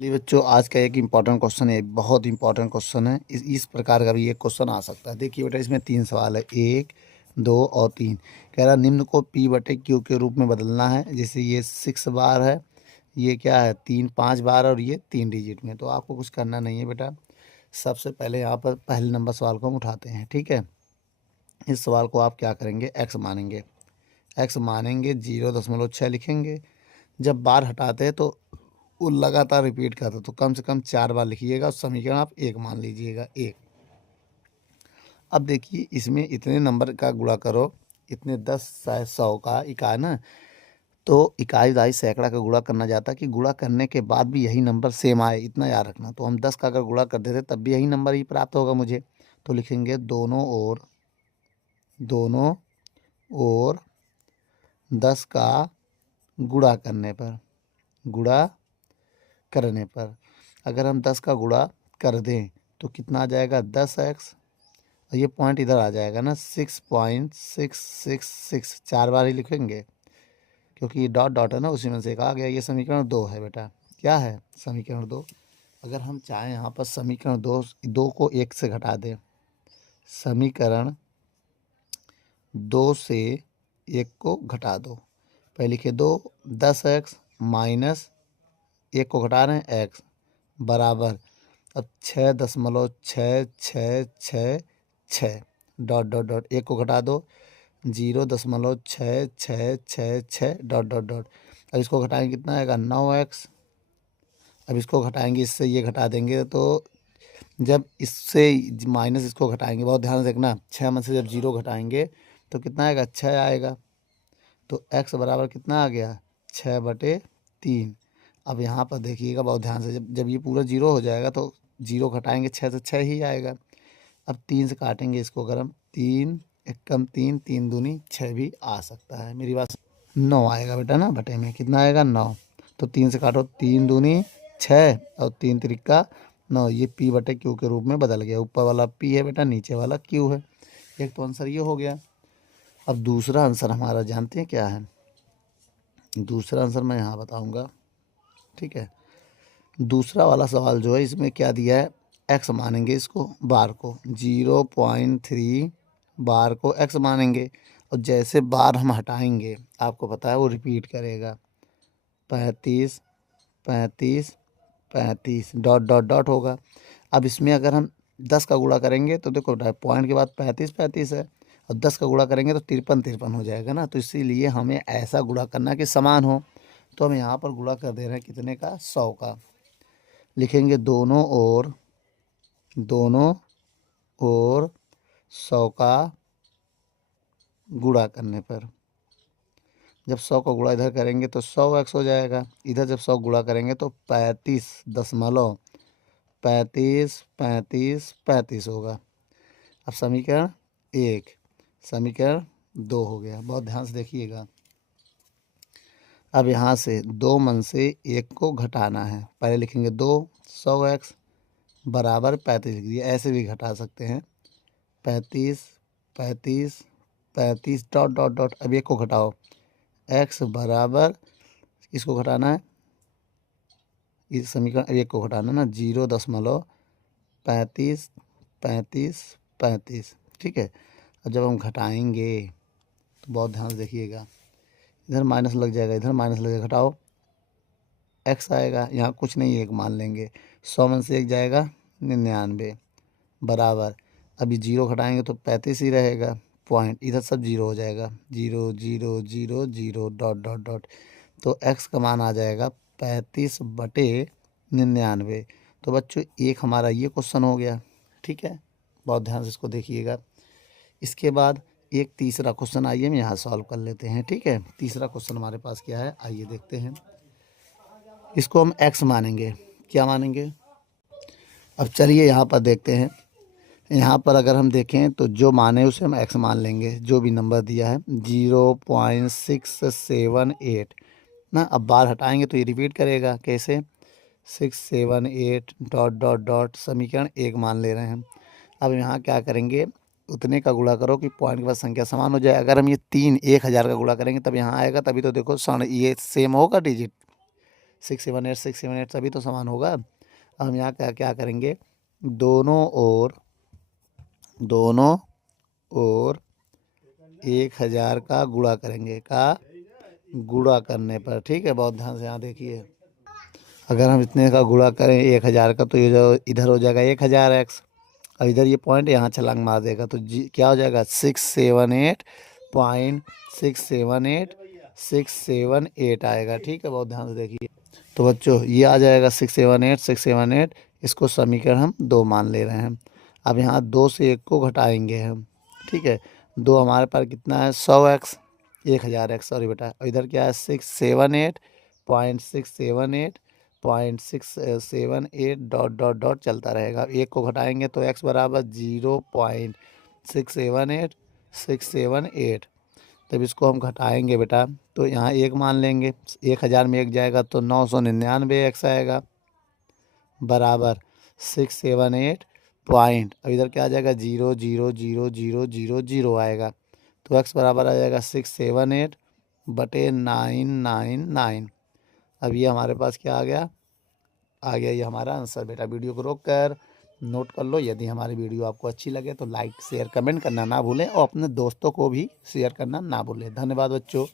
चलिए बच्चों, आज का एक इम्पॉर्टेंट क्वेश्चन है, बहुत इंपॉर्टेंट क्वेश्चन है। इस प्रकार का भी एक क्वेश्चन आ सकता है। देखिए बेटा, इसमें 3 सवाल है, 1, 2 और 3। कह रहा निम्न को पी बटे क्यू के रूप में बदलना है। जैसे ये 6 बार है, ये क्या है 3 5 बार, और ये 3 डिजिट में। तो आपको कुछ करना नहीं है बेटा। सबसे पहले यहाँ पर पहले नंबर सवाल को हम उठाते हैं, ठीक है। इस सवाल को आप क्या करेंगे, एक्स मानेंगे। एक्स मानेंगे 0.6 लिखेंगे। जब बार हटाते हैं तो वो लगातार रिपीट करता है, तो कम से कम 4 बार लिखिएगा। समीकरण आप 1 मान लीजिएगा, 1। अब देखिए, इसमें इतने नंबर का गुणा करो, इतने 10 100 का इकाई ना, तो इकाई दाई सैकड़ा का गुणा करना जाता है कि गुणा करने के बाद भी यही नंबर सेम आए, इतना याद रखना। तो हम 10 का अगर गुणा कर देते तब भी यही नंबर ही प्राप्त होगा मुझे। तो लिखेंगे दोनों ओर 10 का गुणा करने पर अगर हम 10 का गुणा कर दें तो कितना आ जाएगा, 10x। और ये पॉइंट इधर आ जाएगा ना, 6.666। 4 बार ही लिखेंगे क्योंकि ये डॉट डॉट है ना, उसी में से एक आ गया। ये समीकरण 2 है बेटा। क्या है, समीकरण 2। अगर हम चाहें यहाँ पर समीकरण 2 को 1 से घटा दें, समीकरण 2 से 1 को घटा दो। पहले लिखे 2, 10x माइनस 1 को घटा रहे हैं x बराबर। अब 6.666 डॉट डॉट डॉट 1 को घटा दो, 0.6666 डॉट डॉट डॉट। अब इसको घटाएंगे कितना आएगा, 9x। अब इसको घटाएंगे, इससे ये घटा देंगे, तो जब इससे माइनस इसको घटाएंगे, बहुत ध्यान से देखना, 6 में से जब 0 घटाएंगे तो कितना आएगा, 6 आएगा। तो x बराबर कितना आ गया, 6/3। अब यहाँ पर देखिएगा बहुत ध्यान से, जब ये पूरा 0 हो जाएगा तो 0 घटाएंगे 6 से 6 ही आएगा। अब 3 से काटेंगे इसको, अगर हम 3 एकम 3, 3 दूनी 6 भी आ सकता है। मेरी बात 9 आएगा बेटा ना, बटे में कितना आएगा, 9। तो 3 से काटो, 3 दूनी 6 और 3 त्रिका 9। ये पी बटे क्यू के रूप में बदल गया। ऊपर वाला पी है बेटा, नीचे वाला क्यू है। एक तो आंसर ये हो गया। अब दूसरा आंसर हमारा जानते हैं क्या है। दूसरा आंसर मैं यहाँ बताऊँगा, ठीक है। दूसरा वाला सवाल जो है, इसमें क्या दिया है, एक्स मानेंगे इसको, बार को 0.3 बार को एक्स मानेंगे। और जैसे बार हम हटाएंगे, आपको पता है वो रिपीट करेगा, 35 35 35 डॉट डॉट डॉट होगा। अब इसमें अगर हम 10 का गुणा करेंगे तो देखो पॉइंट के बाद 35 35 है, और 10 का गुणा करेंगे तो 53 53 हो जाएगा ना। तो इसीलिए हमें ऐसा गुणा करना कि समान हो। तो हम यहाँ पर गुणा कर दे रहे हैं कितने का, 100 का। लिखेंगे दोनों ओर 100 का गुणा करने पर, जब 100 का गुणा इधर करेंगे तो 100x हो जाएगा। इधर जब 100 गुणा करेंगे तो 35.35 होगा। अब समीकरण 1, समीकरण 2 हो गया। बहुत ध्यान से देखिएगा। अब यहाँ से 2 मन से 1 को घटाना है। पहले लिखेंगे 2, 100x बराबर 35 लिख दिया। ऐसे भी घटा सकते हैं, 35 35 35 डॉट डॉट डॉट। अब 1 को घटाओ, x बराबर, इसको घटाना है, इस समीकरण 1 को घटाना ना, 0.35 ठीक है। और जब हम घटाएंगे तो बहुत ध्यान से देखिएगा, इधर माइनस लग जाएगा, इधर माइनस लगेगा, घटाओ, x आएगा। यहाँ कुछ नहीं, 1 मान लेंगे। 100 में से 1 जाएगा, 99 बराबर। अभी 0 घटाएंगे तो 35 ही रहेगा। पॉइंट इधर सब 0 हो जाएगा, 0 0 0 0 डॉट डॉट डॉट। तो x का मान आ जाएगा 35/99। तो बच्चों, एक हमारा ये क्वेश्चन हो गया, ठीक है। बहुत ध्यान से इसको देखिएगा। इसके बाद एक तीसरा क्वेश्चन, आइए हम यहाँ सॉल्व कर लेते हैं, ठीक है। तीसरा क्वेश्चन हमारे पास क्या है, आइए देखते हैं। इसको हम x मानेंगे, क्या मानेंगे। अब चलिए यहाँ पर देखते हैं। यहाँ पर अगर हम देखें तो जो माने उसे हम x मान लेंगे, जो भी नंबर दिया है 0.678 ना। अब बार हटाएंगे तो ये रिपीट करेगा, कैसे, 678 डॉट डॉट डॉट। समीकरण 1 मान ले रहे हैं हम। अब यहाँ क्या करेंगे, उतने का गुणा करो कि पॉइंट के बाद संख्या समान हो जाए। अगर हम ये 3 1000 का गुणा करेंगे तब यहाँ आएगा, तभी तो देखो ये सेम होगा डिजिट, 678 सभी तो समान होगा। अब हम यहाँ क्या क्या करेंगे, दोनों ओर 1000 का गुणा करेंगे, का गुणा करने पर, ठीक है। बहुत ध्यान से यहाँ देखिए, अगर हम इतने का गुणा करें 1000 का तो ये जो इधर हो जाएगा 1000x, अब इधर ये पॉइंट यहाँ छलांग मार देगा तो जी क्या हो जाएगा 678.678 आएगा, ठीक है। बहुत ध्यान से देखिए, तो बच्चों ये आ जाएगा 678 इसको समीकरण हम 2 मान ले रहे हैं। अब यहाँ 2 से 1 को घटाएंगे हम, ठीक है। 2 हमारे पास कितना है 100x, 1000x, सॉरी बेटा। और इधर क्या है 678.678 डॉट डॉट डॉट चलता रहेगा। 1 को घटाएंगे तो x बराबर 0.678। तब इसको हम घटाएंगे बेटा तो यहाँ 1 मान लेंगे, 1000 में 1 जाएगा तो 999x आएगा, बराबर 678 पॉइंट, अब इधर क्या आ जाएगा 0.00000 आएगा, तो x बराबर आ जाएगा 678/999। अब ये हमारे पास क्या आ गया ये हमारा आंसर बेटा। वीडियो को रोक कर नोट कर लो। यदि हमारी वीडियो आपको अच्छी लगे तो लाइक शेयर कमेंट करना ना भूलें और अपने दोस्तों को भी शेयर करना ना भूलें। धन्यवाद बच्चों।